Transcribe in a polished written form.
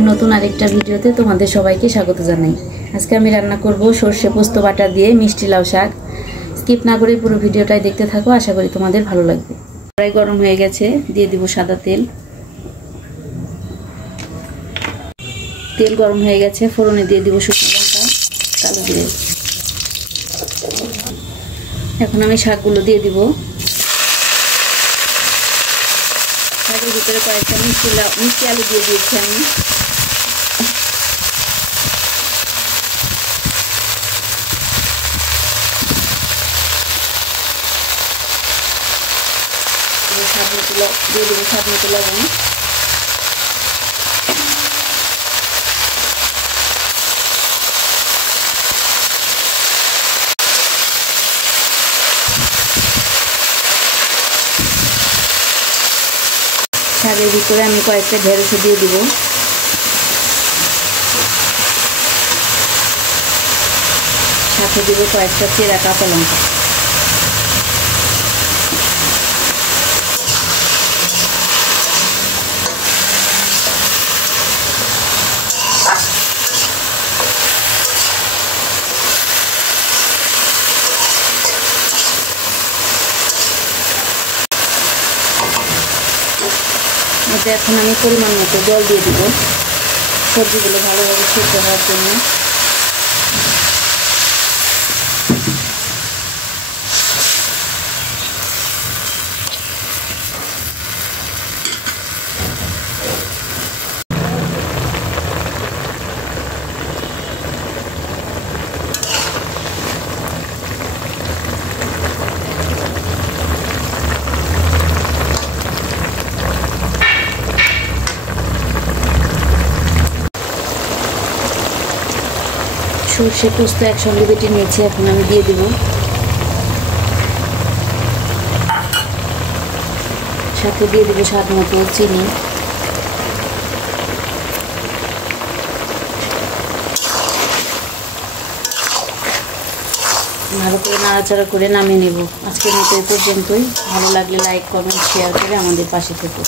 আমার নতুন আরেকটা ভিডিওতে তোমাদের সবাইকে স্বাগত জানাই। আজকে আমি রান্না করব সরষে পোস্ত বাটা দিয়ে মিষ্টি লাউ শাক। স্কিপ না করে পুরো ভিডিওটাই দেখতে থাকো, আশা করি তোমাদের ভালো লাগবে। কড়াই গরম হয়ে গেছে, দিয়ে দিব সাদা তেল। তেল গরম হয়ে গেছে, ফোড়নে দিয়ে দিব শুকনো লঙ্কা, কালো জিরে। এখন আমি শাকগুলো দিয়ে দিব। শাকের ভিতরে কয়েকটা মিষ্টি আলু দিয়ে দিয়েছি আমি। দিয়ে দেবো স্বাদ মতো লবণ। শাকের ভিতরে আমি কয়েকটা ঢেঁড়স দিয়ে দিব। সাথে দিব কয়েকটা চেরা কাঁচা লঙ্কা। এতে এখন আমি পরিমাণ মতো জল দিয়ে দিব সবজিগুলো ভালোভাবে সেদ্ধ হওয়ার জন্য। সরষে পোস্ত একসঙ্গে বেটে নিয়েছি, এখন আমি দিয়ে দেব। সাথে দিয়ে দেবো স্বাদ মতো চিনি। ভালো করে নাড়াচাড়া করে নামিয়ে নেব। আজকের মতো এই পর্যন্তই। ভালো লাগলে লাইক, কমেন্ট, শেয়ার করে আমাদের পাশে থেকো।